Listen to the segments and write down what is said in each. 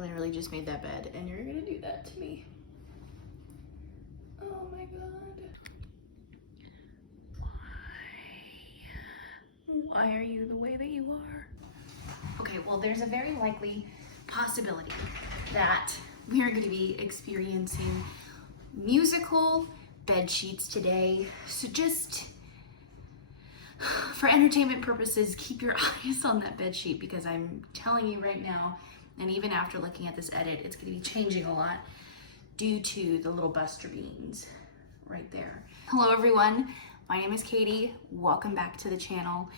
literally just made that bed and you're gonna do that to me. Oh my God. Why are you the way that you are? Okay, well, there's a very likely possibility that we are going to be experiencing musical bed sheets today. So just for entertainment purposes, keep your eyes on that bed sheet, because I'm telling you right now, and even after looking at this edit, it's going to be changing a lot due to the little Buster Beans right there. Hello everyone, my name is Katie. Welcome back to the channel.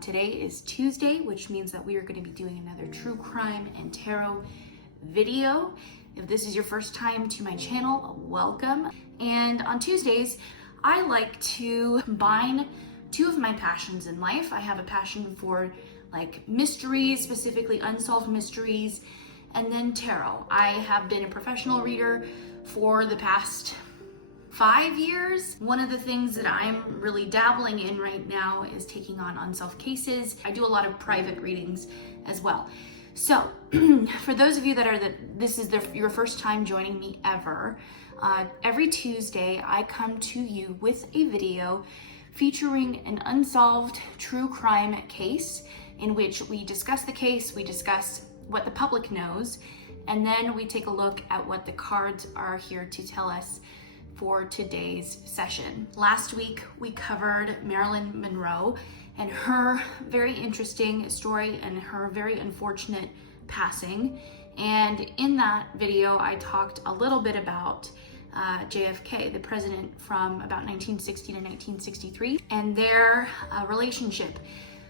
Today is Tuesday, which means that we are going to be doing another true crime and tarot video. If this is your first time to my channel, welcome. And on Tuesdays, I like to combine two of my passions in life. I have a passion for like mysteries, specifically unsolved mysteries, and then tarot. I have been a professional reader for the past 5 years. One of the things that I'm really dabbling in right now is taking on unsolved cases. I do a lot of private readings as well. So for those of you this is your first time joining me ever, every Tuesday I come to you with a video featuring an unsolved true crime case in which we discuss the case, we discuss what the public knows, and then we take a look at what the cards are here to tell us for today's session. Last week we covered Marilyn Monroe and her very interesting story and her very unfortunate passing. And in that video I talked a little bit about JFK, the president from about 1960 to 1963, and their relationship.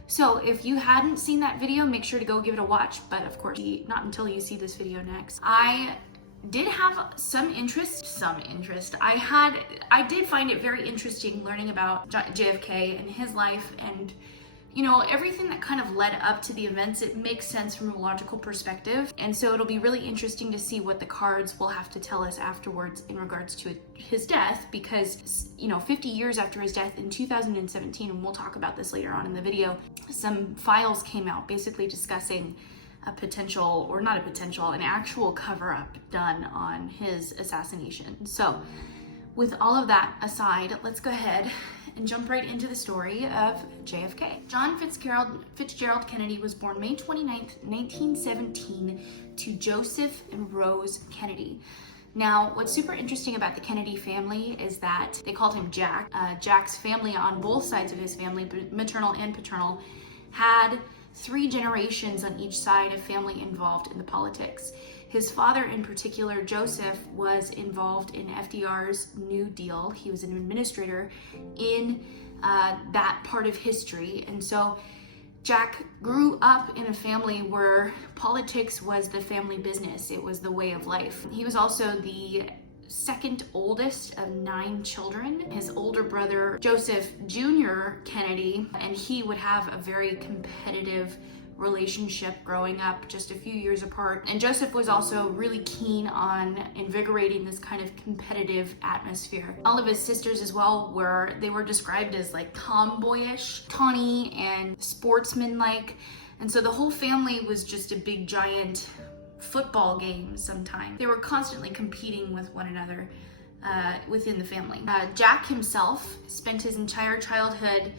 So if you hadn't seen that video, make sure to go give it a watch, but of course not until you see this video next. I did have some interest. I did find it very interesting learning about JFK and his life, and you know, everything that kind of led up to the events. It makes sense from a logical perspective, and so it'll be really interesting to see what the cards will have to tell us afterwards in regards to his death, because you know, 50 years after his death in 2017, and we'll talk about this later on in the video, some files came out basically discussing a potential, or not a potential, an actual cover-up done on his assassination. So with all of that aside, let's go ahead and jump right into the story of JFK. John Fitzgerald Kennedy was born May 29th, 1917 to Joseph and Rose Kennedy. Now, what's super interesting about the Kennedy family is that they called him Jack. Jack's family on both sides of his family, maternal and paternal, had 3 generations on each side of family involved in the politics. His father in particular, Joseph, was involved in FDR's New Deal. He was an administrator in that part of history. And so Jack grew up in a family where politics was the family business. It was the way of life. He was also the second oldest of 9 children. His older brother, Joseph Jr. Kennedy, and he would have a very competitive relationship growing up, just a few years apart. And Joseph was also really keen on invigorating this kind of competitive atmosphere. All of his sisters as well were described as like tomboyish, tawny, and sportsmanlike. And so the whole family was just a big giant football game sometimes. They were constantly competing with one another within the family. Jack himself spent his entire childhood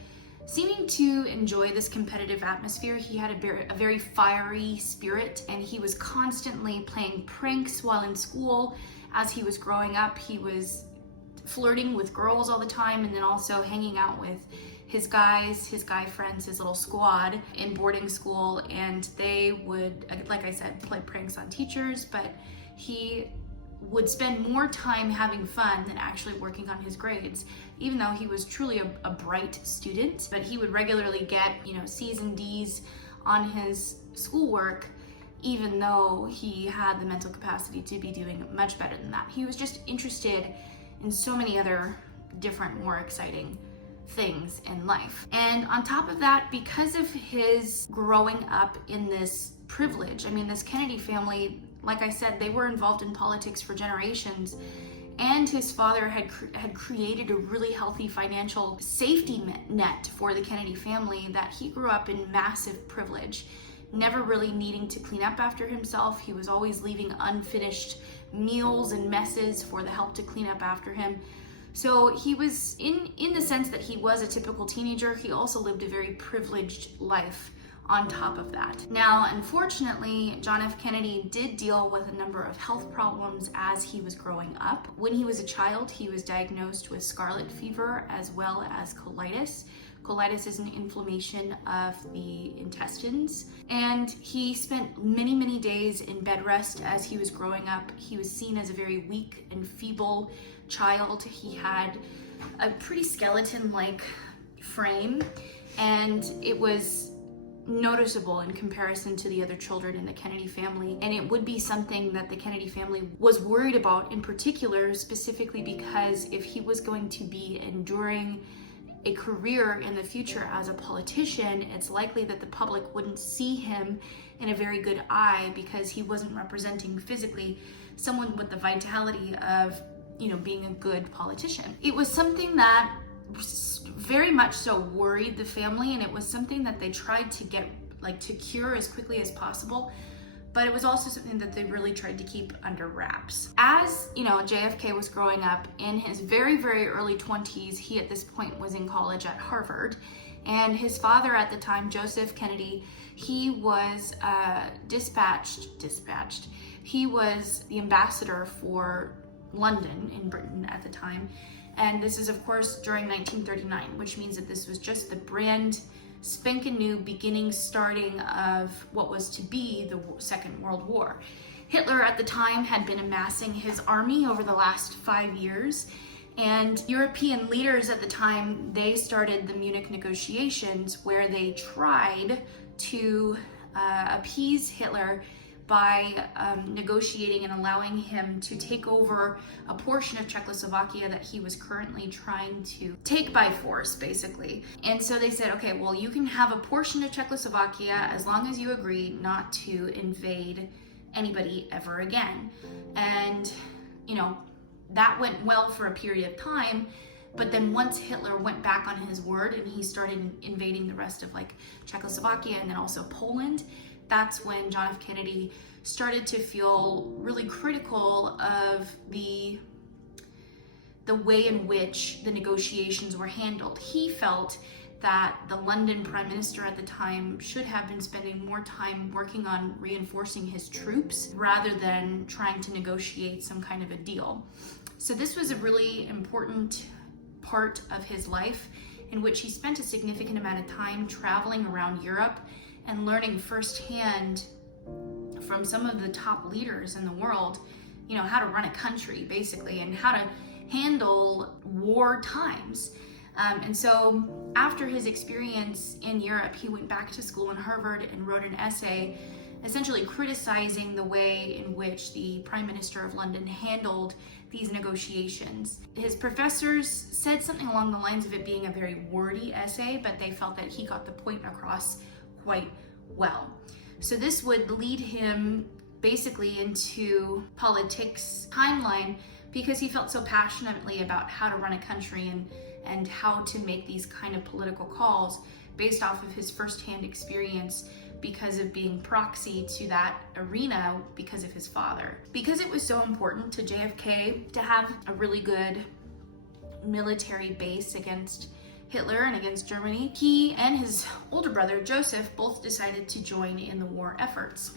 seeming to enjoy this competitive atmosphere. He had a very fiery spirit, and he was constantly playing pranks while in school. As he was growing up, he was flirting with girls all the time, and then also hanging out with his guy friends, his little squad in boarding school, and they would, like I said, play pranks on teachers, but he would spend more time having fun than actually working on his grades, even though he was truly a bright student. But he would regularly get, you know, C's and D's on his schoolwork, even though he had the mental capacity to be doing much better than that. He was just interested in so many other different, more exciting things in life. And on top of that, because of his growing up in this privilege, I mean, this Kennedy family, like I said, they were involved in politics for generations, and his father had created a really healthy financial safety net for the Kennedy family, that he grew up in massive privilege. never really needing to clean up after himself. He was always leaving unfinished meals and messes for the help to clean up after him. So he was, in the sense that he was a typical teenager, he also lived a very privileged life on top of that. Now, unfortunately, John F. Kennedy did deal with a number of health problems as he was growing up. When he was a child, he was diagnosed with scarlet fever as well as colitis. Colitis is an inflammation of the intestines, and he spent many, many days in bed rest as he was growing up. He was seen as a very weak and feeble child. He had a pretty skeleton-like frame, and it was noticeable in comparison to the other children in the Kennedy family. And it would be something that the Kennedy family was worried about, in particular, specifically because if he was going to be enduring a career in the future as a politician, it's likely that the public wouldn't see him in a very good eye because he wasn't representing physically someone with the vitality of, being a good politician. It was something that very much so worried the family, and it was something that they tried to get, to cure as quickly as possible. But it was also something that they really tried to keep under wraps. As, JFK was growing up in his very, very early 20s, he at this point was in college at Harvard. And his father at the time, Joseph Kennedy, he was dispatched. He was the ambassador for London in Britain at the time. And this is, of course, during 1939, which means that this was just the brand spanking new beginning starting of what was to be the Second World War. Hitler at the time had been amassing his army over the last 5 years, and European leaders at the time, they started the Munich negotiations where they tried to appease Hitler by negotiating and allowing him to take over a portion of Czechoslovakia that he was currently trying to take by force, basically. And so they said, okay, well, you can have a portion of Czechoslovakia as long as you agree not to invade anybody ever again. And, that went well for a period of time. But then once Hitler went back on his word and he started invading the rest of Czechoslovakia and then also Poland, that's when John F. Kennedy started to feel really critical of the way in which the negotiations were handled. He felt that the London Prime Minister at the time should have been spending more time working on reinforcing his troops rather than trying to negotiate some kind of a deal. So this was a really important part of his life in which he spent a significant amount of time traveling around Europe and learning firsthand from some of the top leaders in the world, how to run a country, basically, and how to handle war times. And so after his experience in Europe, he went back to school in Harvard and wrote an essay essentially criticizing the way in which the Prime Minister of London handled these negotiations. His professors said something along the lines of it being a very wordy essay, but they felt that he got the point across quite well. So this would lead him basically into politics timeline because he felt so passionately about how to run a country and how to make these kind of political calls based off of his firsthand experience because of being proxy to that arena because of his father. Because it was so important to JFK to have a really good military base against Hitler and against Germany, he and his older brother Joseph both decided to join in the war efforts.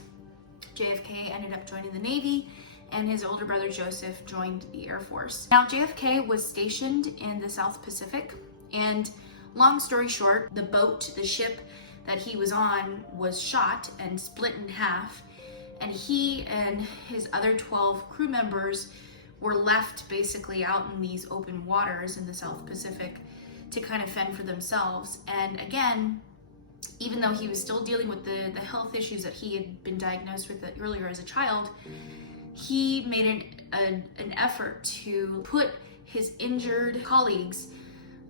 JFK ended up joining the Navy, and his older brother Joseph joined the Air Force. Now, JFK was stationed in the South Pacific, and long story short, the ship that he was on was shot and split in half, and he and his other 12 crew members were left basically out in these open waters in the South Pacific to kind of fend for themselves. And again, even though he was still dealing with the health issues that he had been diagnosed with earlier as a child, he made an effort to put his injured colleagues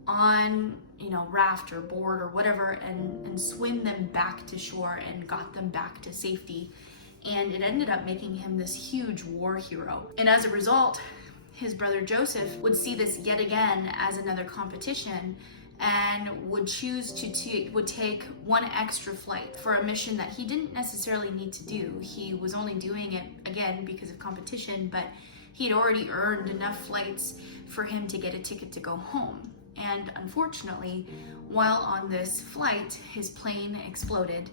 on, raft or board or whatever, and swim them back to shore and got them back to safety. And it ended up making him this huge war hero. And as a result, his brother Joseph would see this yet again as another competition and would choose to take one extra flight for a mission that he didn't necessarily need to do. He was only doing it, again, because of competition, but he had already earned enough flights for him to get a ticket to go home. And unfortunately, while on this flight, his plane exploded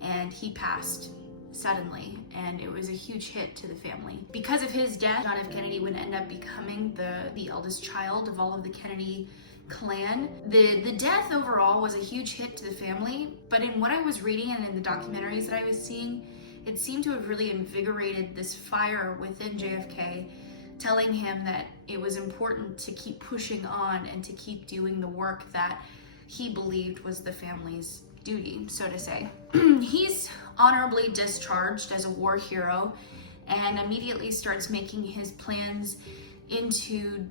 and he passed suddenly, and it was a huge hit to the family. Because of his death, John F. Kennedy would end up becoming the eldest child of all of the Kennedy clan. The death overall was a huge hit to the family, but in what I was reading and in the documentaries that I was seeing, it seemed to have really invigorated this fire within JFK, telling him that it was important to keep pushing on and to keep doing the work that he believed was the family's duty, so to say. He's honorably discharged as a war hero and immediately starts making his plans into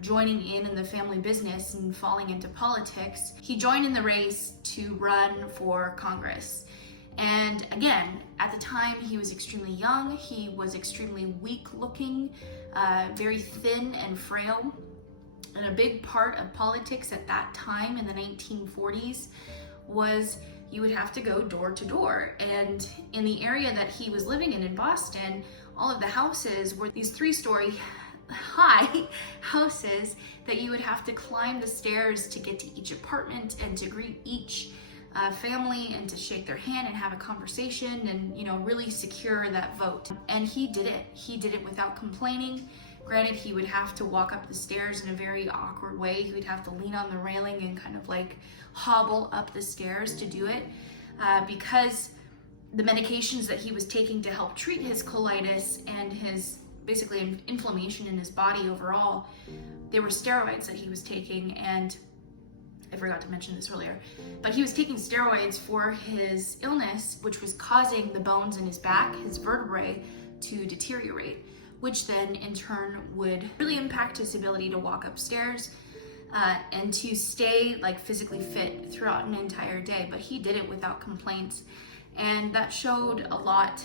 joining in the family business and falling into politics. He joined in the race to run for Congress. And again, at the time, he was extremely young. He was extremely weak looking, very thin and frail. And a big part of politics at that time in the 1940s was you would have to go door to door. And in the area that he was living in Boston, all of the houses were these 3-story high houses that you would have to climb the stairs to get to each apartment and to greet each family and to shake their hand and have a conversation and, you know, really secure that vote. And he did it. He did it without complaining. Granted, he would have to walk up the stairs in a very awkward way. He would have to lean on the railing and kind of like hobble up the stairs to do it because the medications that he was taking to help treat his colitis and his basically inflammation in his body overall, they were steroids that he was taking. And I forgot to mention this earlier, but he was taking steroids for his illness, which was causing the bones in his back, his vertebrae, to deteriorate, which then in turn would really impact his ability to walk upstairs and to stay like physically fit throughout an entire day. But he did it without complaints, and that showed a lot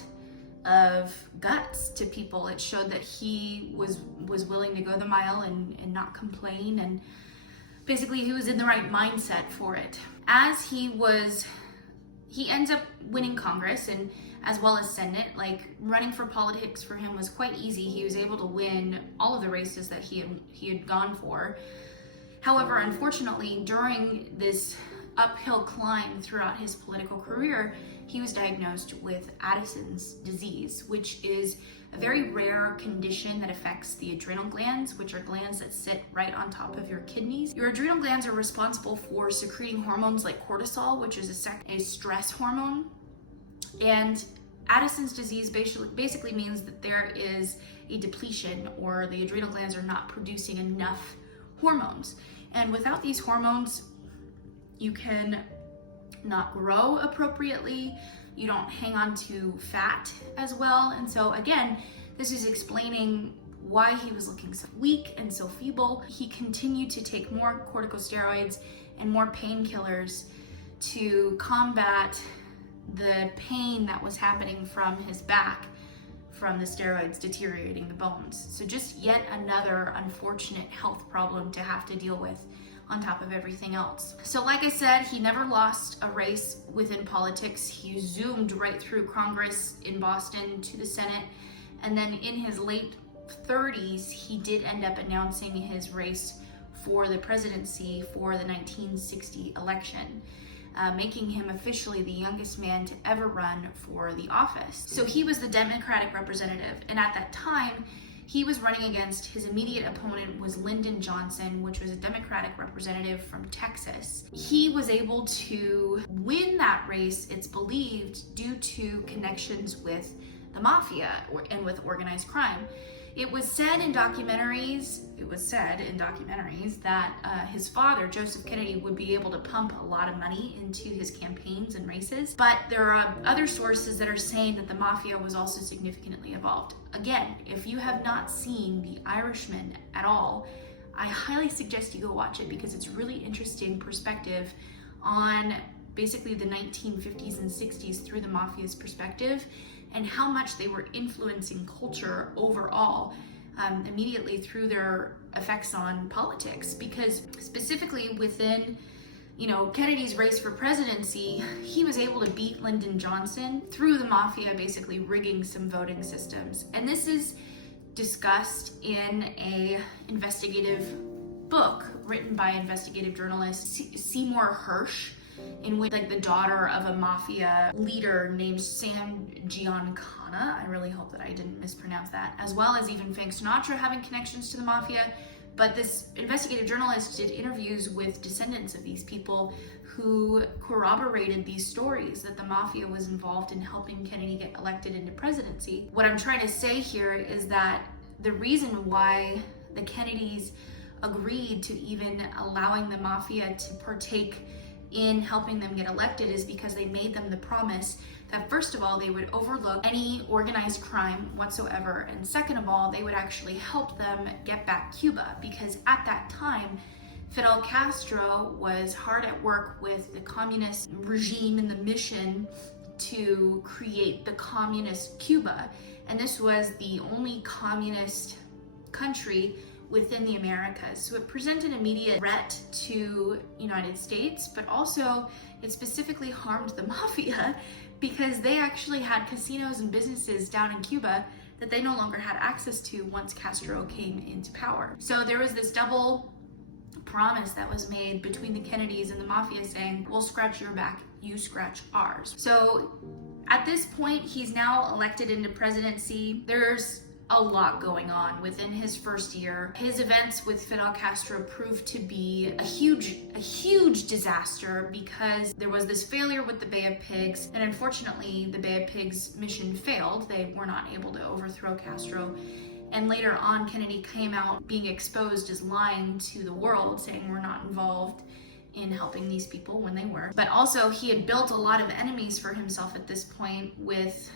of guts to people. It showed that he was willing to go the mile and not complain, and basically he was in the right mindset for it. As he ends up winning Congress and as well as Senate. Like, running for politics for him was quite easy. He was able to win all of the races that he had gone for. However, unfortunately, during this uphill climb throughout his political career, he was diagnosed with Addison's disease, which is a very rare condition that affects the adrenal glands, which are glands that sit right on top of your kidneys. Your adrenal glands are responsible for secreting hormones like cortisol, which is a stress hormone. And Addison's disease basically means that there is a depletion, or the adrenal glands are not producing enough hormones. And without these hormones, you can not grow appropriately, you don't hang on to fat as well. And so again, this is explaining why he was looking so weak and so feeble. He continued to take more corticosteroids and more painkillers to combat the pain that was happening from his back from the steroids deteriorating the bones. So just yet another unfortunate health problem to have to deal with on top of everything else. So like I said, he never lost a race within politics. He zoomed right through Congress in Boston to the Senate. And then in his late 30s, he did end up announcing his race for the presidency for the 1960 election, making him officially the youngest man to ever run for the office. So he was the Democratic representative, and at that time, he was running against, his immediate opponent was Lyndon Johnson, which was a Democratic representative from Texas. He was able to win that race, it's believed, due to connections with the mafia and with organized crime. It was said in documentaries that his father, Joseph Kennedy, would be able to pump a lot of money into his campaigns and races. But there are other sources that are saying that the mafia was also significantly involved. Again, if you have not seen The Irishman at all, I highly suggest you go watch it, because it's really interesting perspective on basically the 1950s and 60s through the mafia's perspective, and how much they were influencing culture overall, immediately through their effects on politics. Because specifically within Kennedy's race for presidency, he was able to beat Lyndon Johnson through the mafia basically rigging some voting systems. And this is discussed in a investigative book written by investigative journalist Seymour Hersh, in which the daughter of a mafia leader named Sam Giancana, I really hope that I didn't mispronounce that, as well as even Frank Sinatra having connections to the mafia. But this investigative journalist did interviews with descendants of these people who corroborated these stories that the mafia was involved in helping Kennedy get elected into presidency. What I'm trying to say here is that the reason why the Kennedys agreed to even allowing the mafia to partake in helping them get elected is because they made them the promise that, first of all, they would overlook any organized crime whatsoever, and second of all, they would actually help them get back Cuba, because at that time, Fidel Castro was hard at work with the communist regime and the mission to create the communist Cuba, and this was the only communist country within the Americas. So it presented an immediate threat to United States, but also it specifically harmed the mafia because they actually had casinos and businesses down in Cuba that they no longer had access to once Castro came into power. So there was this double promise that was made between the Kennedys and the mafia saying, we'll scratch your back, you scratch ours. So at this point, he's now elected into presidency. There's a lot going on within his first year. His events with Fidel Castro proved to be a huge disaster because there was this failure with the Bay of Pigs, and unfortunately the Bay of Pigs mission failed. They were not able to overthrow Castro. And later on, Kennedy came out being exposed as lying to the world, saying we're not involved in helping these people when they were. But also he had built a lot of enemies for himself at this point with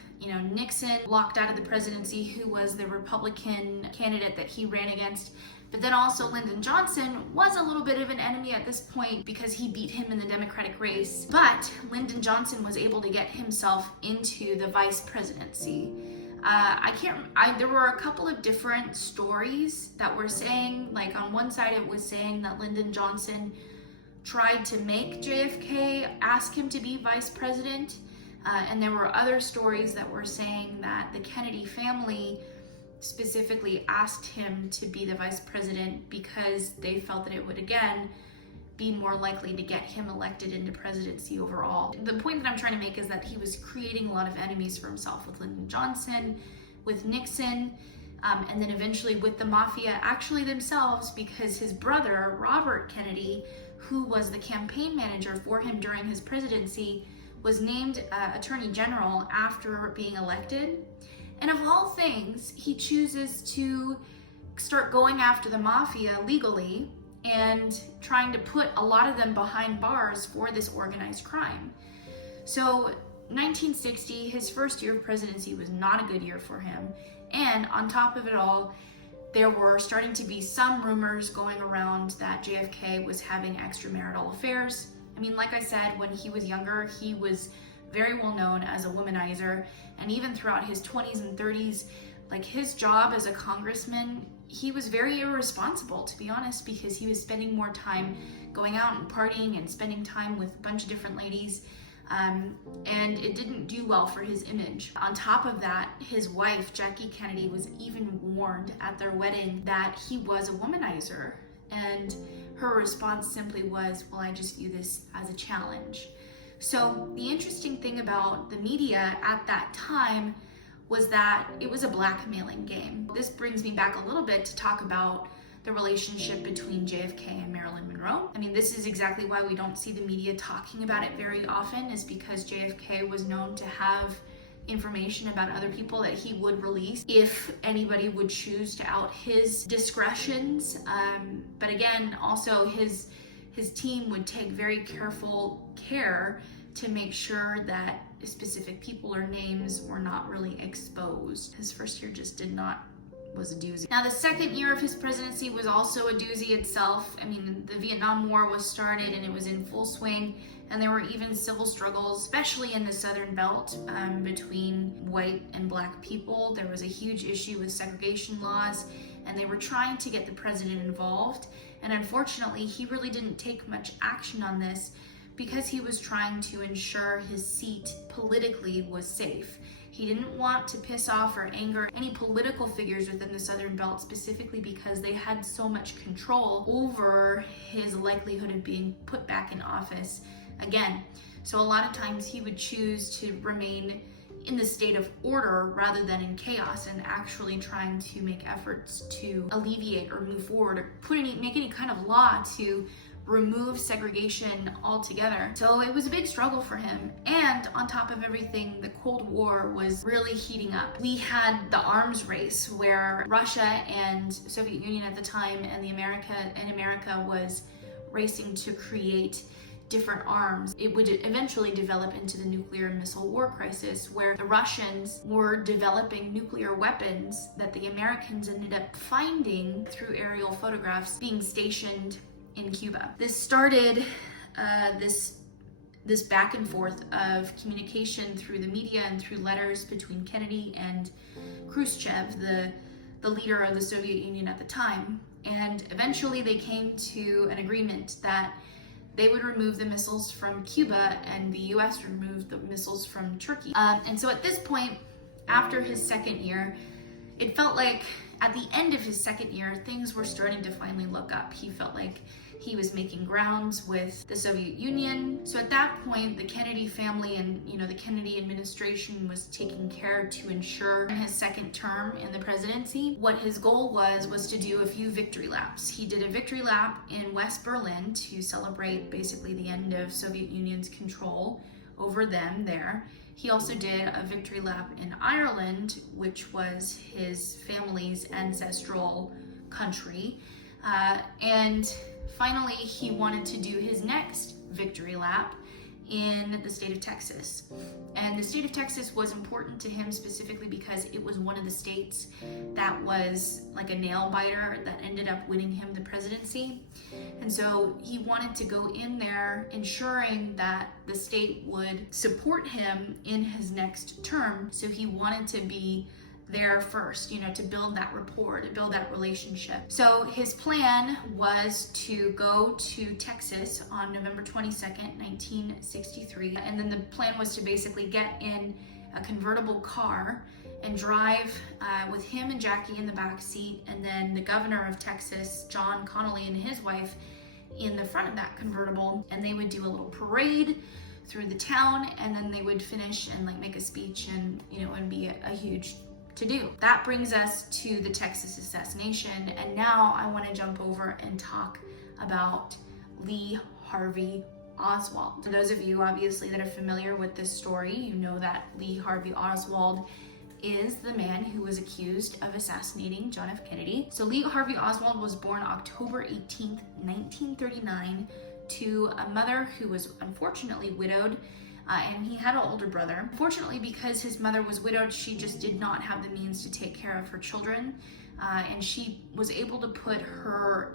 Nixon locked out of the presidency, who was the Republican candidate that he ran against. But then also Lyndon Johnson was a little bit of an enemy at this point because he beat him in the Democratic race. But Lyndon Johnson was able to get himself into the vice presidency. There were a couple of different stories that were saying, on one side it was saying that Lyndon Johnson tried to make JFK ask him to be vice president. And there were other stories that were saying that the Kennedy family specifically asked him to be the vice president because they felt that it would, again, be more likely to get him elected into presidency overall. The point that I'm trying to make is that he was creating a lot of enemies for himself with Lyndon Johnson, with Nixon, and then eventually with the mafia actually themselves, because his brother, Robert Kennedy, who was the campaign manager for him during his presidency, was named Attorney General after being elected. And of all things, he chooses to start going after the mafia legally and trying to put a lot of them behind bars for this organized crime. So 1960, his first year of presidency, was not a good year for him. And on top of it all, there were starting to be some rumors going around that JFK was having extramarital affairs. I mean, like I said, when he was younger, he was very well known as a womanizer, and even throughout his 20s and 30s, his job as a congressman, he was very irresponsible, to be honest, because he was spending more time going out and partying and spending time with a bunch of different ladies, and it didn't do well for his image. On top of that, his wife, Jackie Kennedy, was even warned at their wedding that he was a womanizer, and her response simply was, well, I just view this as a challenge. So the interesting thing about the media at that time was that it was a blackmailing game. This brings me back a little bit to talk about the relationship between JFK and Marilyn Monroe. I mean, this is exactly why we don't see the media talking about it very often, is because JFK was known to have information about other people that he would release if anybody would choose to out his discretions. But again, also his team would take very careful care to make sure that specific people or names were not really exposed. His first year just was a doozy. Now, the second year of his presidency was also a doozy itself. I mean, the Vietnam War was started and it was in full swing, and there were even civil struggles, especially in the Southern Belt, between white and black people. There was a huge issue with segregation laws, and they were trying to get the president involved. And unfortunately, he really didn't take much action on this because he was trying to ensure his seat politically was safe. He didn't want to piss off or anger any political figures within the Southern Belt, specifically because they had so much control over his likelihood of being put back in office again. So a lot of times he would choose to remain in the state of order rather than in chaos, and actually trying to make efforts to alleviate or move forward or make any kind of law to remove segregation altogether. So it was a big struggle for him. And on top of everything, the Cold War was really heating up. We had the arms race where Russia and Soviet Union at the time and America was racing to create different arms. It would eventually develop into the nuclear missile war crisis, where the Russians were developing nuclear weapons that the Americans ended up finding through aerial photographs being stationed in Cuba. This started this back and forth of communication through the media and through letters between Kennedy and Khrushchev, the leader of the Soviet Union at the time. And eventually they came to an agreement that they would remove the missiles from Cuba and the US removed the missiles from Turkey. And so at this point, after his second year, it felt like at the end of his second year, things were starting to finally look up. He felt like he was making grounds with the Soviet Union. So at that point, the Kennedy family and the Kennedy administration was taking care to ensure his second term in the presidency. What his goal was to do a few victory laps. He did a victory lap in West Berlin to celebrate basically the end of Soviet Union's control over them there. He also did a victory lap in Ireland, which was his family's ancestral country. And finally, he wanted to do his next victory lap in the state of Texas. And the state of Texas was important to him specifically because it was one of the states that was like a nail biter that ended up winning him the presidency. And so he wanted to go in there ensuring that the state would support him in his next term. So he wanted to be there first, to build that rapport, to build that relationship. So his plan was to go to Texas on November 22nd, 1963. And then the plan was to basically get in a convertible car and drive with him and Jackie in the back seat, and then the governor of Texas, John Connally, and his wife in the front of that convertible. And they would do a little parade through the town, and then they would finish and make a speech, and it would be a huge to do. That brings us to the Texas assassination, and now I want to jump over and talk about Lee Harvey Oswald. For those of you obviously that are familiar with this story, you know that Lee Harvey Oswald is the man who was accused of assassinating John F. Kennedy. So Lee Harvey Oswald was born October 18th, 1939 to a mother who was unfortunately widowed, and he had an older brother. Unfortunately, because his mother was widowed, she just did not have the means to take care of her children, and she was able to put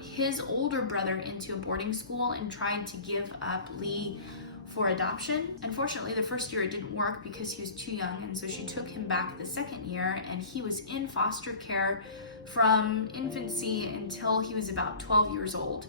his older brother into a boarding school and tried to give up Lee for adoption. Unfortunately, the first year it didn't work because he was too young, and so she took him back the second year, and he was in foster care from infancy until he was about 12 years old,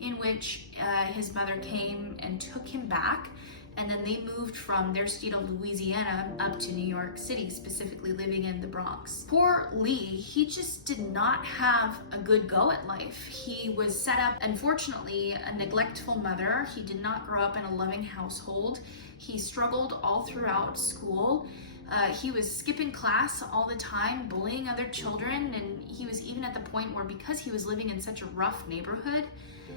in which his mother came and took him back. And then they moved from their state of Louisiana up to New York City, specifically living in the Bronx. Poor Lee, he just did not have a good go at life. He was set up, unfortunately, a neglectful mother. He did not grow up in a loving household. He struggled all throughout school. He was skipping class all the time, bullying other children, and he was even at the point where, because he was living in such a rough neighborhood,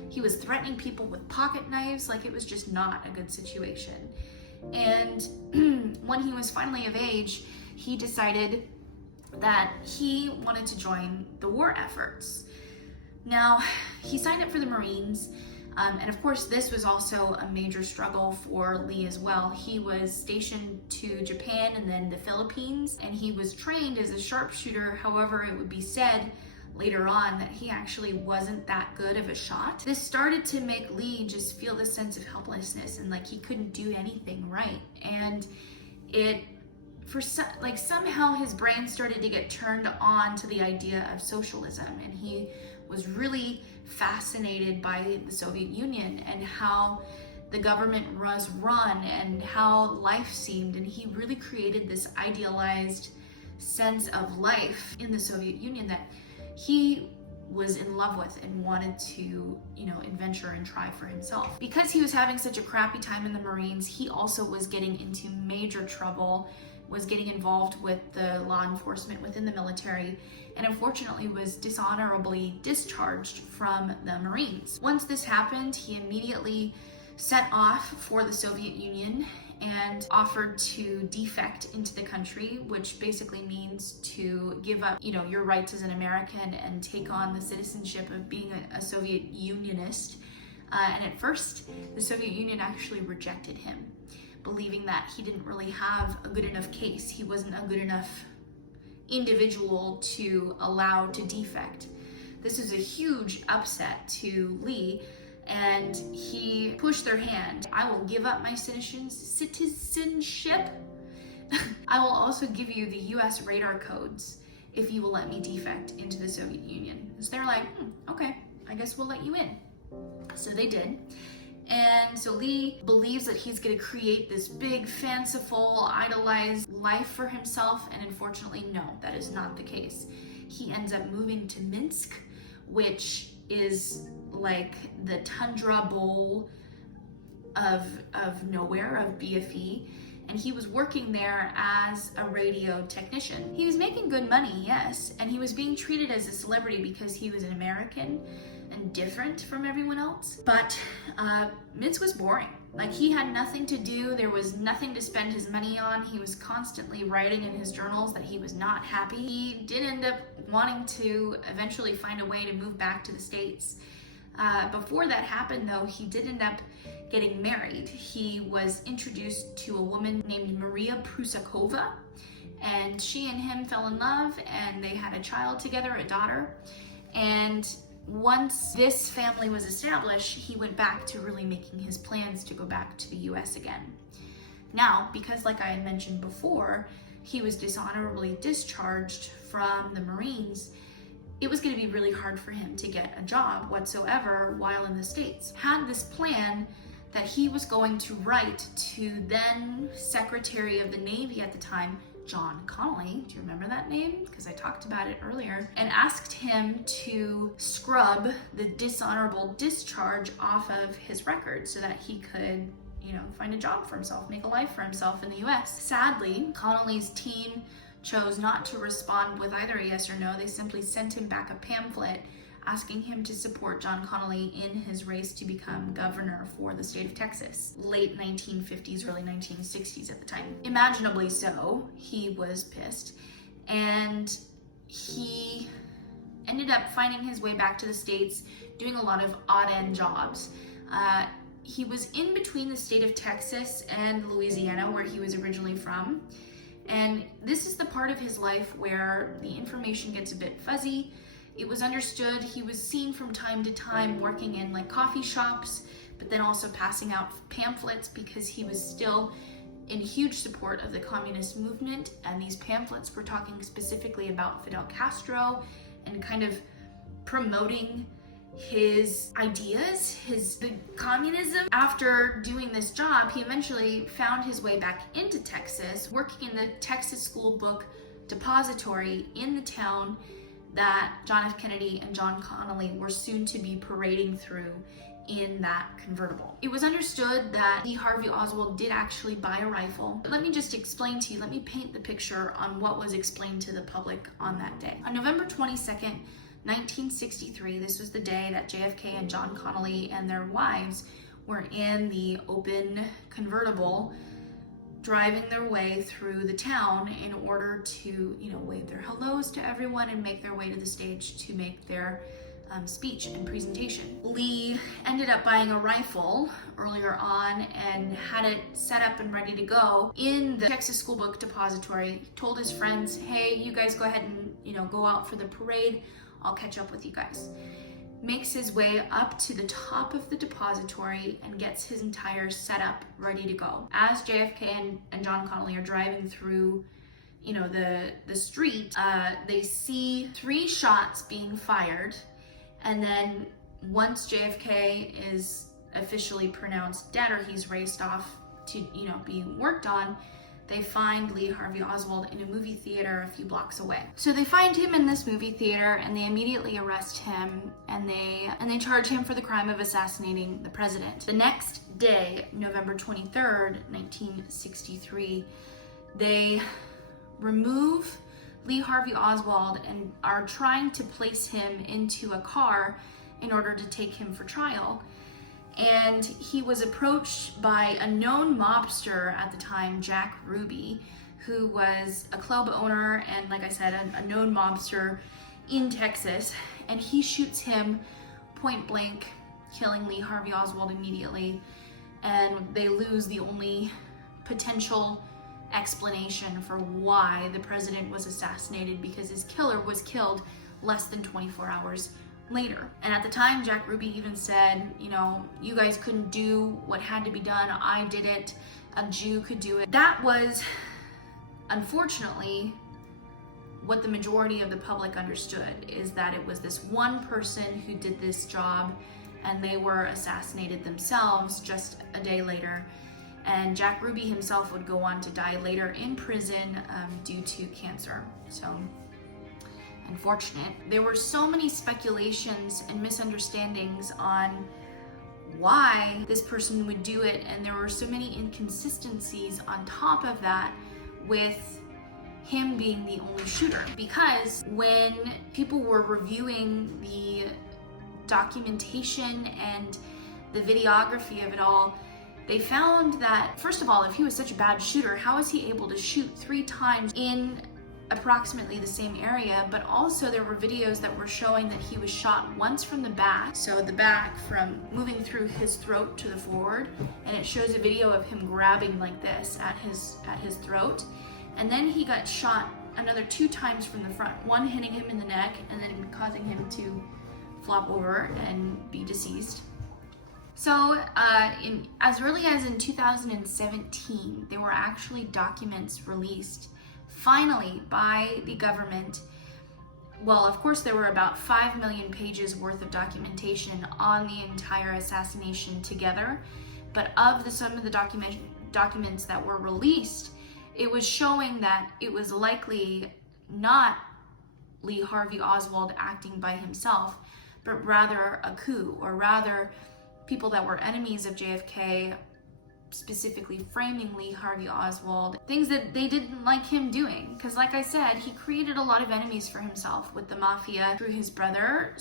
he was threatening people with pocket knives. It was just not a good situation. And when he was finally of age, he decided that he wanted to join the war efforts. Now, he signed up for the Marines, and of course this was also a major struggle for Lee as well. He was stationed to Japan and then the Philippines, and he was trained as a sharpshooter. However, it would be said later on that he actually wasn't that good of a shot. This started to make Lee just feel this sense of helplessness and he couldn't do anything right. And somehow his brain started to get turned on to the idea of socialism, and he was really fascinated by the Soviet Union and how the government was run and how life seemed, and he really created this idealized sense of life in the Soviet Union that he was in love with and wanted to, adventure and try for himself. Because he was having such a crappy time in the Marines, he also was getting into major trouble, was getting involved with the law enforcement within the military, and unfortunately was dishonorably discharged from the Marines. Once this happened, he immediately set off for the Soviet Union and offered to defect into the country, which basically means to give up, your rights as an American and take on the citizenship of being a Soviet Unionist. And at first, the Soviet Union actually rejected him, believing that he didn't really have a good enough case. He wasn't a good enough individual to allow to defect. This is a huge upset to Lee, and he pushed their hand. I will give up my citizenship. I will also give you the US radar codes if you will let me defect into the Soviet Union. So they're like, okay, I guess we'll let you in. So they did. And so Lee believes that he's going to create this big, fanciful, idolized life for himself. And unfortunately, no, that is not the case. He ends up moving to Minsk, which is like the tundra bowl of nowhere, of BFE, and he was working there as a radio technician. He was making good money, yes, and he was being treated as a celebrity because he was an American and different from everyone else. But Minsk was boring. Like, he had nothing to do, there was nothing to spend his money on. He was constantly writing in his journals that he was not happy. He did end up wanting to eventually find a way to move back to the States. Before that happened, though, he did end up getting married. He was introduced to a woman named Maria Prusakova, and she and him fell in love, and they had a child together, a daughter. And once this family was established, he went back to really making his plans to go back to the US again. Now, because like I had mentioned before, he was dishonorably discharged from the Marines, it was going to be really hard for him to get a job whatsoever while in the States. Had this plan that he was going to write to then Secretary of the Navy at the time, John Connally, do you remember that name? Because I talked about it earlier, and asked him to scrub the dishonorable discharge off of his record so that he could, find a job for himself, make a life for himself in the US. Sadly, Connally's team chose not to respond with either a yes or no. They simply sent him back a pamphlet asking him to support John Connally in his race to become governor for the state of Texas. Late 1950s, early 1960s at the time. Imaginably so, he was pissed. And he ended up finding his way back to the States, doing a lot of odd-end jobs. He was in between the state of Texas and Louisiana, where he was originally from. And this is the part of his life where the information gets a bit fuzzy. It was understood he was seen from time to time working in like coffee shops, but then also passing out pamphlets because he was still in huge support of the communist movement. And these pamphlets were talking specifically about Fidel Castro and kind of promoting his ideas, the communism. After doing this job, he eventually found his way back into Texas, working in the Texas School Book Depository in the town that John F. Kennedy and John Connally were soon to be parading through in that convertible. It was understood that Lee Harvey Oswald did actually buy a rifle. But let me just explain to you, let me paint the picture on what was explained to the public on that day. On November 22nd, 1963, this was the day that JFK and John Connally and their wives were in the open convertible driving their way through the town in order to, wave their hellos to everyone and make their way to the stage to make their speech and presentation. Lee ended up buying a rifle earlier on and had it set up and ready to go in the Texas School Book Depository. Told his friends, hey, you guys go ahead and, go out for the parade. I'll catch up with you guys. Makes his way up to the top of the depository and gets his entire setup ready to go. As JFK and John Connally are driving through, the street, they see 3 shots being fired, and then once JFK is officially pronounced dead, or he's raced off to, be worked on, they find Lee Harvey Oswald in a movie theater a few blocks away. So they find him in this movie theater, and they immediately arrest him, and they charge him for the crime of assassinating the president. The next day, November 23rd, 1963, they remove Lee Harvey Oswald and are trying to place him into a car in order to take him for trial. And he was approached by a known mobster at the time, Jack Ruby, who was a club owner and, like I said, a known mobster in Texas. And he shoots him point blank, killing Lee Harvey Oswald immediately. And they lose the only potential explanation for why the president was assassinated, because his killer was killed less than 24 hours later. And at the time, Jack Ruby even said, you guys couldn't do what had to be done. I did it. A Jew could do it. That was, unfortunately, what the majority of the public understood, is that it was this one person who did this job, and they were assassinated themselves just a day later. And Jack Ruby himself would go on to die later in prison due to cancer. So, unfortunate. There were so many speculations and misunderstandings on why this person would do it, and there were so many inconsistencies on top of that with him being the only shooter. Because when people were reviewing the documentation and the videography of it all, they found that, first of all, if he was such a bad shooter, how is he able to shoot 3 times in approximately the same area? But also there were videos that were showing that he was shot once from the back, so the back from moving through his throat to the forward, and it shows a video of him grabbing like this at his throat, and then he got shot another 2 times from the front, one hitting him in the neck and then causing him to flop over and be deceased. So as early as in 2017, there were actually documents released finally by the government. Well, of course, there were about 5 million pages worth of documentation on the entire assassination together, but of some of the documents that were released, it was showing that it was likely not Lee Harvey Oswald acting by himself, but rather a coup, or rather people that were enemies of JFK specifically framing Lee Harvey Oswald, things that they didn't like him doing. Because like I said, he created a lot of enemies for himself with the mafia through his brother,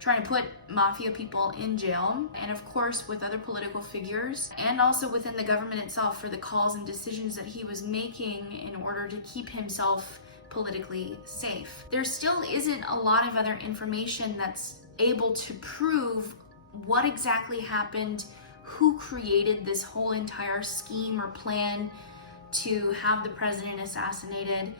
trying to put mafia people in jail, and of course with other political figures, and also within the government itself for the calls and decisions that he was making in order to keep himself politically safe. There still isn't a lot of other information that's able to prove what exactly happened, who created this whole entire scheme or plan to have the president assassinated,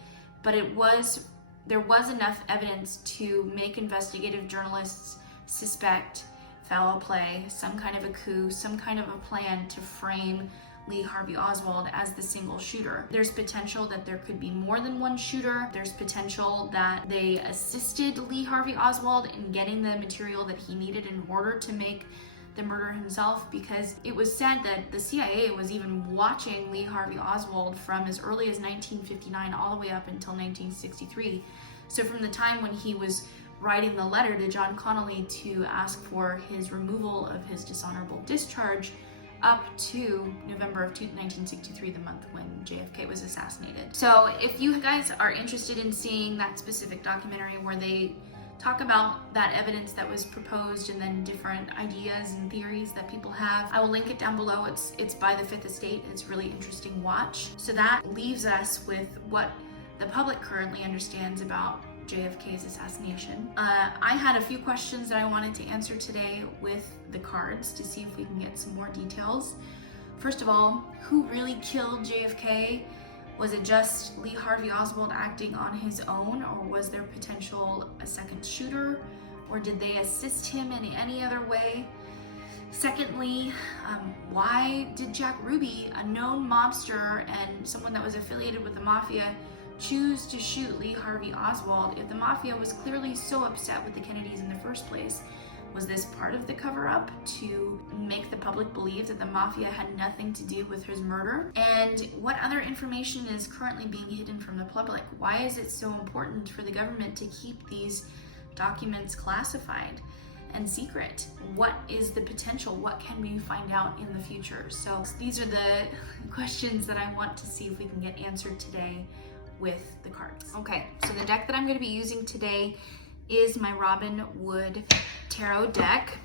but there was enough evidence to make investigative journalists suspect foul play, some kind of a coup, some kind of a plan to frame Lee Harvey Oswald as the single shooter. There's potential that there could be more than one shooter. There's potential that they assisted Lee Harvey Oswald in getting the material that he needed in order to make the murder himself, because it was said that the CIA was even watching Lee Harvey Oswald from as early as 1959 all the way up until 1963. So from the time when he was writing the letter to John Connally to ask for his removal of his dishonorable discharge up to November of 1963, the month when JFK was assassinated. So if you guys are interested in seeing that specific documentary where they talk about that evidence that was proposed and then different ideas and theories that people have, I will link it down below. It's by the Fifth Estate. It's really interesting watch. So that leaves us with what the public currently understands about JFK's assassination. I had a few questions that I wanted to answer today with the cards to see if we can get some more details. First of all, who really killed JFK? Was it just Lee Harvey Oswald acting on his own, or was there potential a second shooter, or did they assist him in any other way? Secondly, why did Jack Ruby, a known mobster and someone that was affiliated with the mafia, choose to shoot Lee Harvey Oswald if the mafia was clearly so upset with the Kennedys in the first place? Was this part of the cover-up to make the public believe that the mafia had nothing to do with his murder? And what other information is currently being hidden from the public? Why is it so important for the government to keep these documents classified and secret? What is the potential? What can we find out in the future? So these are the questions that I want to see if we can get answered today with the cards. Okay, so the deck that I'm going to be using today is my Robin Wood Tarot deck.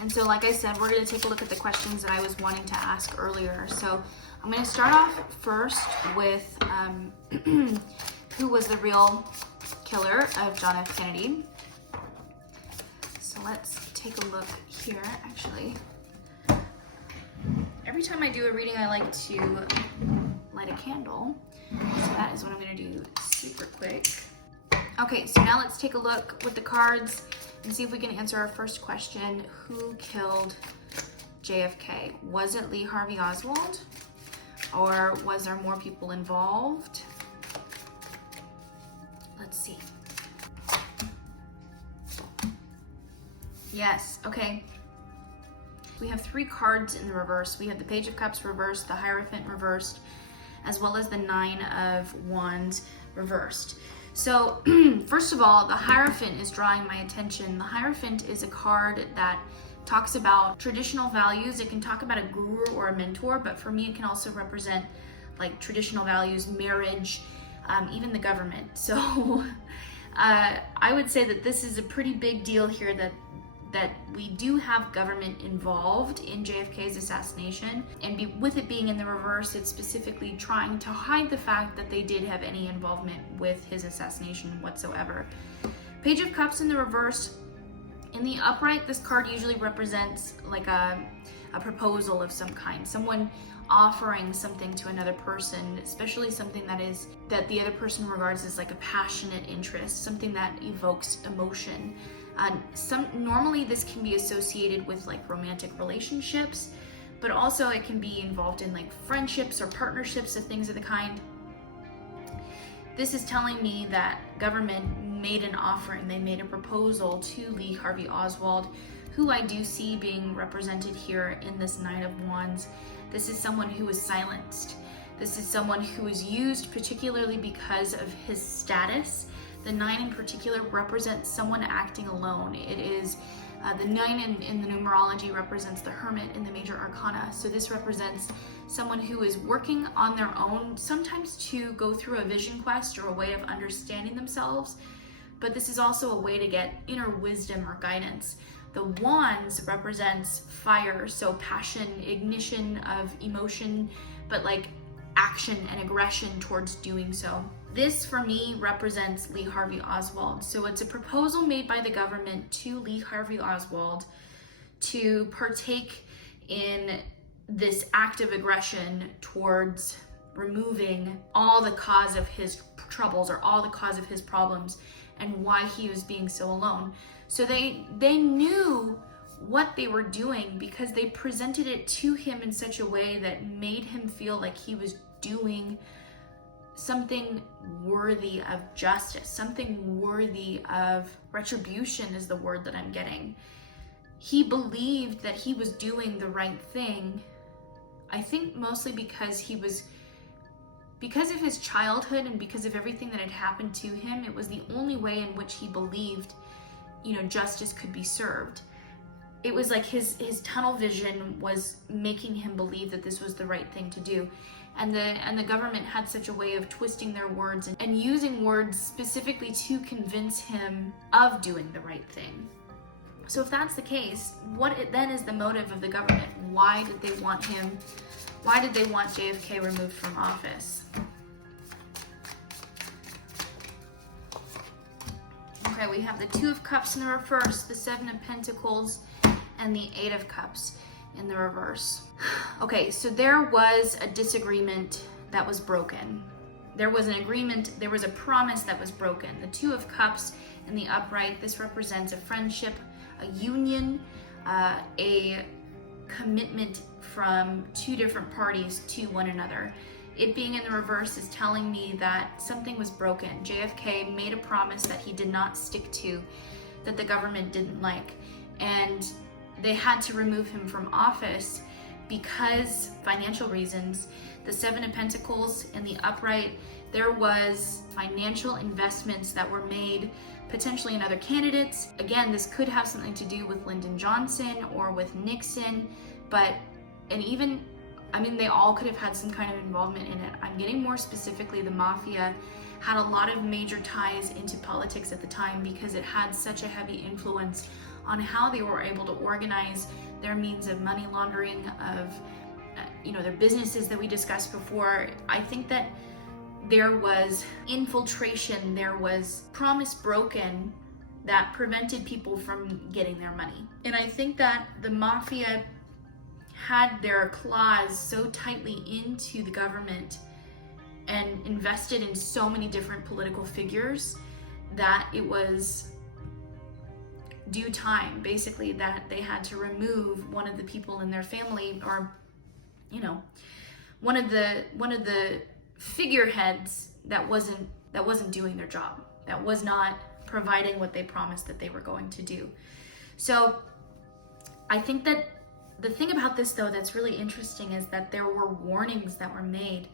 And so like I said, we're going to take a look at the questions that I was wanting to ask earlier. So I'm going to start off first with who was the real killer of John F. Kennedy. So let's take a look here. Actually, every time I do a reading, I like to light a candle. So that is what I'm going to do super quick. Okay, so now let's take a look with the cards and see if we can answer our first question. Who killed JFK? Was it Lee Harvey Oswald? Or was there more people involved? Let's see. Yes, okay. We have 3 cards in the reverse. We have the Page of Cups reversed, the Hierophant reversed, as well as the 9 of Wands reversed. So first of all, the Hierophant is drawing my attention. The Hierophant is a card that talks about traditional values. It can talk about a guru or a mentor, but for me it can also represent like traditional values, marriage, even the government. So I would say that this is a pretty big deal here, that we do have government involved in JFK's assassination, and with it being in the reverse, it's specifically trying to hide the fact that they did have any involvement with his assassination whatsoever. Page of Cups in the reverse. In the upright, this card usually represents like a proposal of some kind, someone offering something to another person, especially something that the other person regards as like a passionate interest, something that evokes emotion. Normally this can be associated with like romantic relationships, but also it can be involved in like friendships or partnerships of things of the kind. This is telling me that government made an offering, they made a proposal to Lee Harvey Oswald, who I do see being represented here in this 9 of Wands. This is someone who was silenced. This is someone who was used particularly because of his status. The 9 in particular represents someone acting alone. It is the 9 in the numerology represents the Hermit in the major arcana. So this represents someone who is working on their own, sometimes to go through a vision quest or a way of understanding themselves, but this is also a way to get inner wisdom or guidance. The Wands represents fire, so passion, ignition of emotion, but like action and aggression towards doing so. This for me represents Lee Harvey Oswald. So it's a proposal made by the government to Lee Harvey Oswald to partake in this act of aggression towards removing all the cause of his troubles or all the cause of his problems and why he was being so alone. So they knew what they were doing because they presented it to him in such a way that made him feel like he was doing something worthy of justice, something worthy of retribution is the word that I'm getting. He believed that he was doing the right thing, I think mostly because of his childhood and because of everything that had happened to him. It was the only way in which he believed, justice could be served. It was like his tunnel vision was making him believe that this was the right thing to do. And the government had such a way of twisting their words and using words specifically to convince him of doing the right thing. So if that's the case, what then is the motive of the government? Why did they want JFK removed from office? Okay, we have the 2 of Cups in the reverse, the 7 of Pentacles, and the 8 of Cups in the reverse. Okay, so there was a disagreement that was broken. There was an agreement, there was a promise that was broken. The 2 of Cups in the upright, this represents a friendship, a union, a commitment from 2 different parties to one another. It being in the reverse is telling me that something was broken. JFK made a promise that he did not stick to, that the government didn't like, and they had to remove him from office because financial reasons. The Seven of Pentacles in the upright, there was financial investments that were made potentially in other candidates. Again, this could have something to do with Lyndon Johnson or with Nixon, they all could have had some kind of involvement in it. I'm getting more specifically, the mafia had a lot of major ties into politics at the time because it had such a heavy influence on how they were able to organize their means of money laundering, of their businesses that we discussed before. I think that there was infiltration, there was promise broken that prevented people from getting their money. And I think that the mafia had their claws so tightly into the government and invested in so many different political figures that it was due time, basically, that they had to remove one of the people in their family, or one of the figureheads that wasn't doing their job, that was not providing what they promised that they were going to do. So I think that the thing about this, though, that's really interesting is that there were warnings that were made,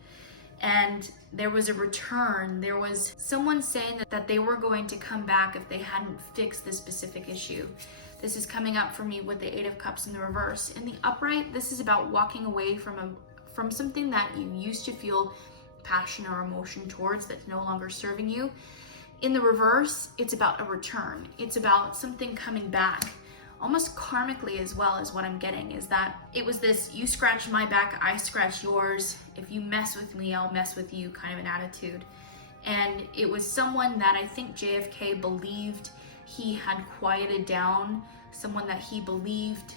and there was a return. There was someone saying that they were going to come back if they hadn't fixed this specific issue. This is coming up for me with the Eight of Cups in the reverse. In the upright, this is about walking away from something that you used to feel passion or emotion towards that's no longer serving you. In the reverse, it's about a return. It's about something coming back, almost karmically as well, is what I'm getting, is that it was this you scratch my back, I scratch yours. If you mess with me, I'll mess with you kind of an attitude. And it was someone that I think JFK believed he had quieted down, someone that he believed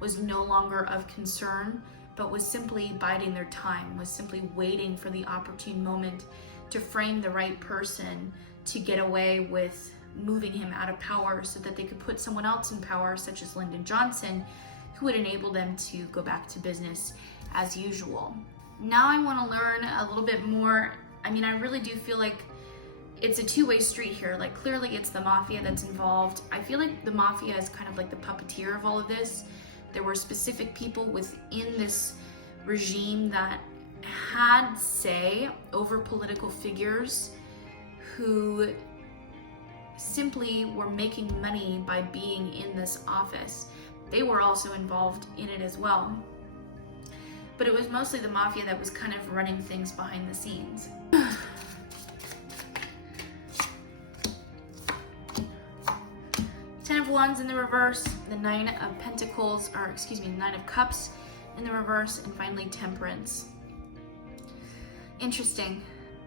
was no longer of concern, but was simply biding their time, was simply waiting for the opportune moment to frame the right person to get away with moving him out of power so that they could put someone else in power, such as Lyndon Johnson, who would enable them to go back to business as usual. Now I want to learn a little bit more. I really do feel like it's a two-way street here. Like, clearly it's the mafia that's involved. I feel like the mafia is kind of like the puppeteer of all of this. There were specific people within this regime that had say over political figures who simply were making money by being in this office. They were also involved in it as well. But it was mostly the mafia that was kind of running things behind the scenes. Ten of Wands in the reverse, the Nine of Pentacles, Nine of Cups in the reverse, and finally Temperance. Interesting.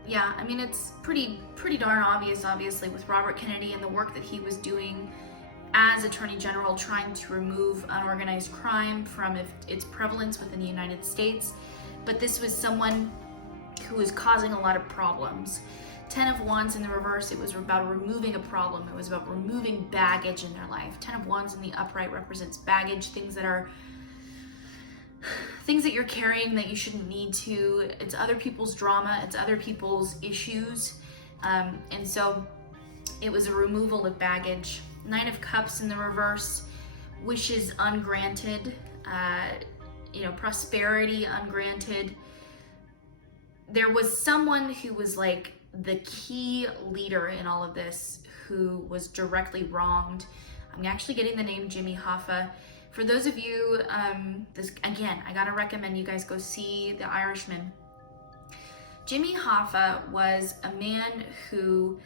Yeah, it's pretty darn obvious, obviously, with Robert Kennedy and the work that he was doing as Attorney General, trying to remove unorganized crime from its prevalence within the United States. But this was someone who was causing a lot of problems. Ten of Wands in the reverse, it was about removing a problem. It was about removing baggage in their life. Ten of Wands in the upright represents baggage, things that you're carrying that you shouldn't need to. It's other people's drama, it's other people's issues. And so it was a removal of baggage. Nine of Cups in the reverse, wishes ungranted, prosperity ungranted. There was someone who was like the key leader in all of this who was directly wronged. I'm actually getting the name Jimmy Hoffa. For those of you, I gotta recommend you guys go see The Irishman. Jimmy Hoffa was a man who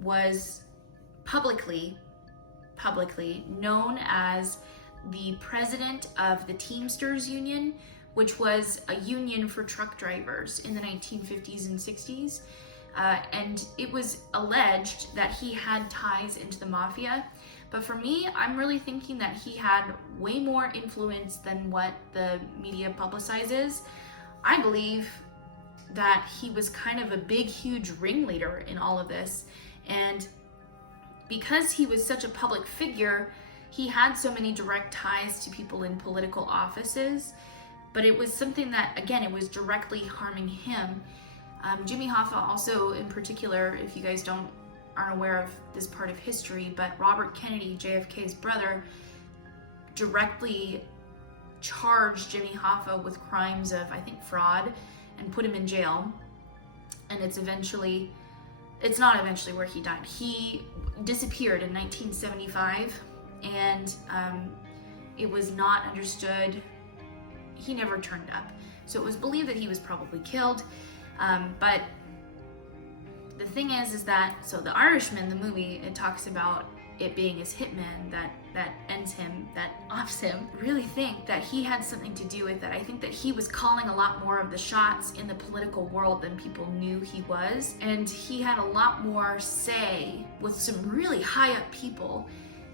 was publicly known as the president of the Teamsters Union, which was a union for truck drivers in the 1950s and 60s. And it was alleged that he had ties into the mafia. But for me, I'm really thinking that he had way more influence than what the media publicizes. I believe that he was kind of a big, huge ringleader in all of this. And because he was such a public figure, he had so many direct ties to people in political offices. but it was something that, again, it was directly harming him. Jimmy Hoffa also, in particular, if you guys aren't aware of this part of history, but Robert Kennedy, JFK's brother, directly charged Jimmy Hoffa with crimes of, I think, fraud, and put him in jail. And it's not eventually where he died. He disappeared in 1975, and it was not understood. He never turned up. So it was believed that he was probably killed. But the thing is that, so The Irishman, the movie, it talks about it being his hitman that ends him, that offs him. I really think that he had something to do with it. I think that he was calling a lot more of the shots in the political world than people knew he was. And he had a lot more say with some really high up people.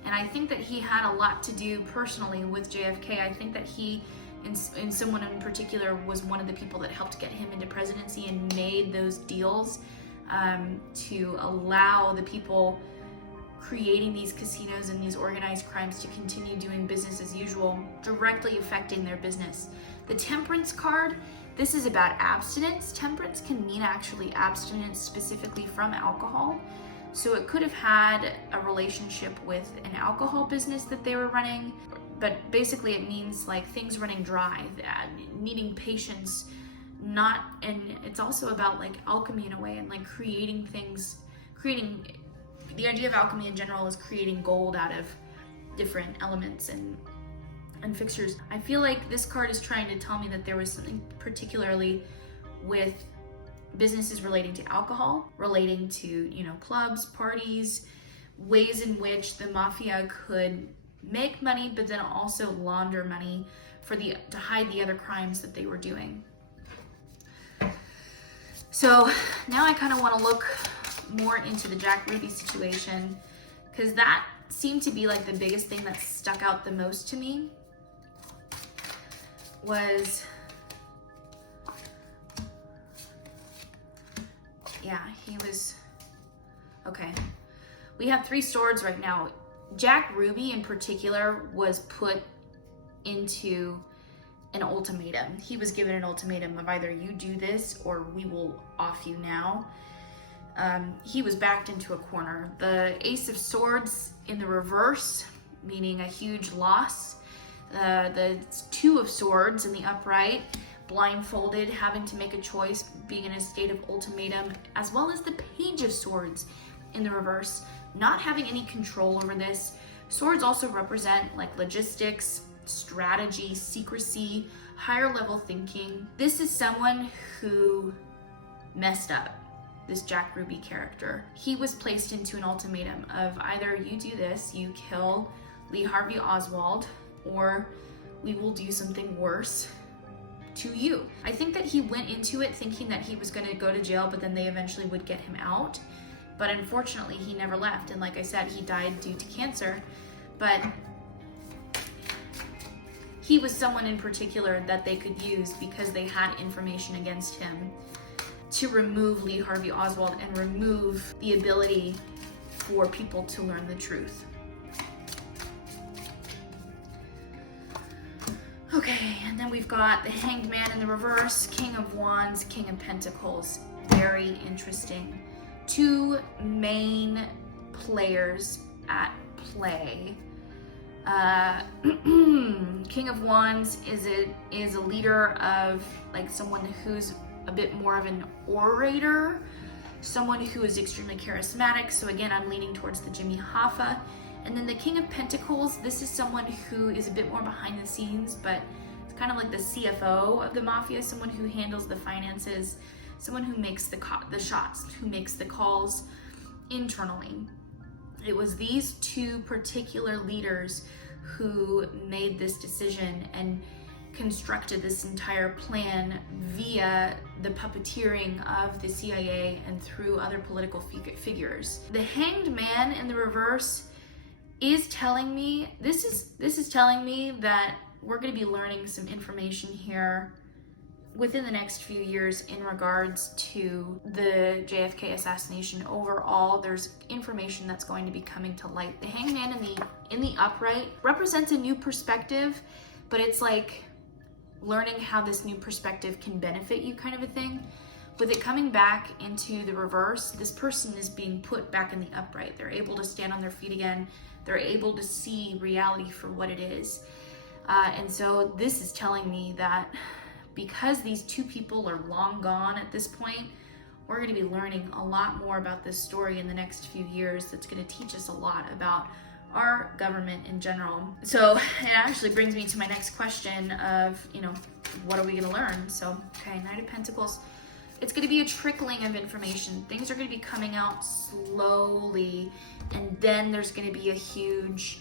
And I think that he had a lot to do personally with JFK. I think that he, and someone in particular, was one of the people that helped get him into presidency and made those deals to allow the people creating these casinos and these organized crimes to continue doing business as usual, directly affecting their business. The temperance card, this is about abstinence. Temperance can mean actually abstinence specifically from alcohol. So it could have had a relationship with an alcohol business that they were running, but basically it means like things running dry, needing patience, and it's also about like alchemy in a way, and like the idea of alchemy in general is creating gold out of different elements and fixtures. I feel like this card is trying to tell me that there was something particularly with businesses relating to alcohol, relating to, clubs, parties, ways in which the mafia could make money, but then also launder money to hide the other crimes that they were doing. So now I kind of want to look more into the Jack Ruby situation, because that seemed to be like the biggest thing that stuck out the most to me. Was he was okay. We have 3 swords right now. Jack Ruby in particular was put into an ultimatum. He was given an ultimatum of either you do this or we will off you now. He was backed into a corner. The Ace of Swords in the reverse, meaning a huge loss. The 2 of Swords in the upright, blindfolded, having to make a choice, being in a state of ultimatum, as well as the Page of Swords in the reverse, not having any control over this. Swords also represent like logistics, strategy, secrecy, higher level thinking. This is someone who messed up, this Jack Ruby character. He was placed into an ultimatum of either you do this, you kill Lee Harvey Oswald, or we will do something worse to you. I think that he went into it thinking that he was going to go to jail, but then they eventually would get him out. But unfortunately, he never left. And like I said, he died due to cancer. But he was someone in particular that they could use because they had information against him to remove Lee Harvey Oswald and remove the ability for people to learn the truth. Okay, and then we've got the Hanged Man in the reverse, King of Wands, King of Pentacles. Very interesting. 2 main players at play. King of Wands is a leader of like someone who's a bit more of an orator, someone who is extremely charismatic. So again, I'm leaning towards the Jimmy Hoffa. And then the King of Pentacles, this is someone who is a bit more behind the scenes, but it's kind of like the CFO of the mafia, someone who handles the finances, someone who makes the shots, who makes the calls internally. It was these 2 particular leaders who made this decision and constructed this entire plan via the puppeteering of the CIA and through other political figures. The Hanged Man in the reverse is telling me, this is telling me that we're going to be learning some information here within the next few years in regards to the JFK assassination. Overall, there's information that's going to be coming to light. The Hanged Man in the upright represents a new perspective, but it's like learning how this new perspective can benefit you kind of a thing. With it coming back into the reverse, this person is being put back in the upright. They're able to stand on their feet again. They're able to see reality for what it is. And so this is telling me that because these two people are long gone at this point, we're going to be learning a lot more about this story in the next few years. That's going to teach us a lot about our government in general. So it actually brings me to my next question of, what are we going to learn? So, okay, Knight of Pentacles. It's going to be a trickling of information. Things are going to be coming out slowly, and then there's going to be a huge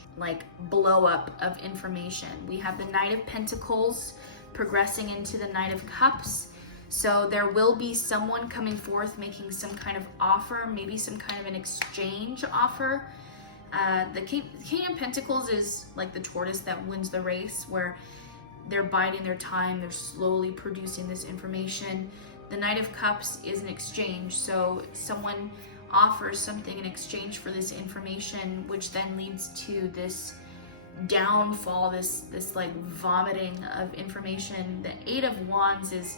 blow up of information. We have the Knight of Pentacles progressing into the Knight of Cups. So there will be someone coming forth making some kind of offer, maybe some kind of an exchange offer. The King of Pentacles is like the tortoise that wins the race, where they're biding their time, they're slowly producing this information. The Knight of Cups is an exchange, so someone offers something in exchange for this information, which then leads to this downfall, this vomiting of information. The Eight of Wands is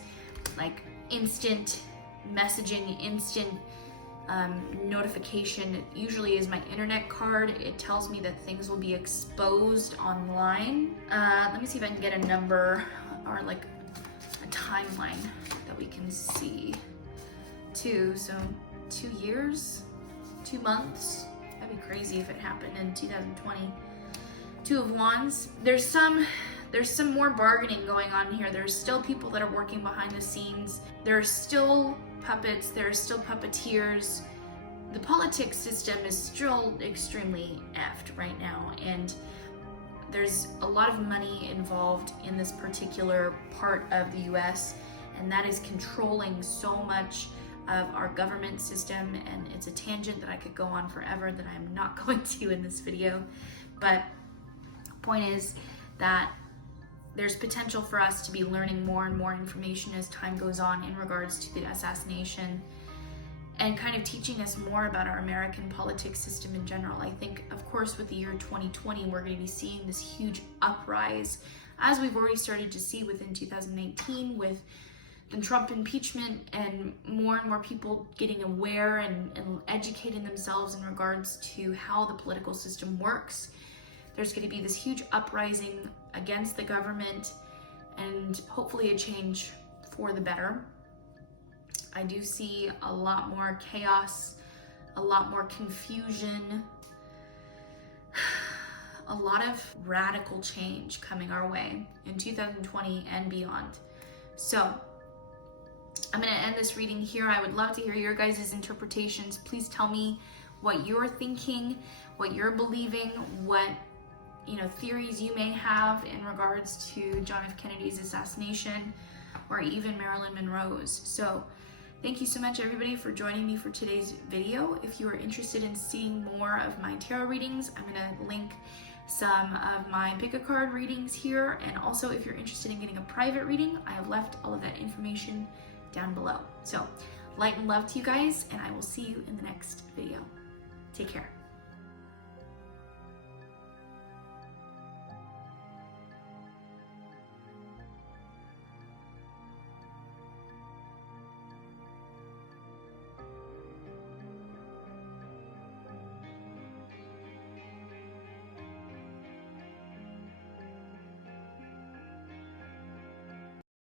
instant messaging, instant notification. It usually is my internet card. It tells me that things will be exposed online. Let me see if I can get a number or a timeline that we can see. So 2 years, 2 months. That'd be crazy if it happened in 2020. Two of Wands. There's some more bargaining going on here. There's still people that are working behind the scenes. There are still puppets. There are still puppeteers. The politics system is still extremely effed right now, and there's a lot of money involved in this particular part of the US, and that is controlling so much of our government system. And it's a tangent that I could go on forever that I'm not going to in this video. But point is that there's potential for us to be learning more and more information as time goes on in regards to the assassination, and kind of teaching us more about our American politics system in general. I think, of course, with the year 2020, we're going to be seeing this huge uprise, as we've already started to see within 2019 with the Trump impeachment, and more people getting aware and educating themselves in regards to how the political system works. There's going to be this huge uprising against the government, and hopefully a change for the better. I do see a lot more chaos, a lot more confusion, a lot of radical change coming our way in 2020 and beyond. So I'm going to end this reading here. I would love to hear your guys' interpretations. Please tell me what you're thinking, what you're believing, what theories you may have in regards to John F. Kennedy's assassination, or even Marilyn Monroe's. So thank you so much, everybody, for joining me for today's video. If you are interested in seeing more of my tarot readings, I'm going to link some of my pick a card readings here. And also, if you're interested in getting a private reading, I have left all of that information down below. So light and love to you guys, and I will see you in the next video. Take care.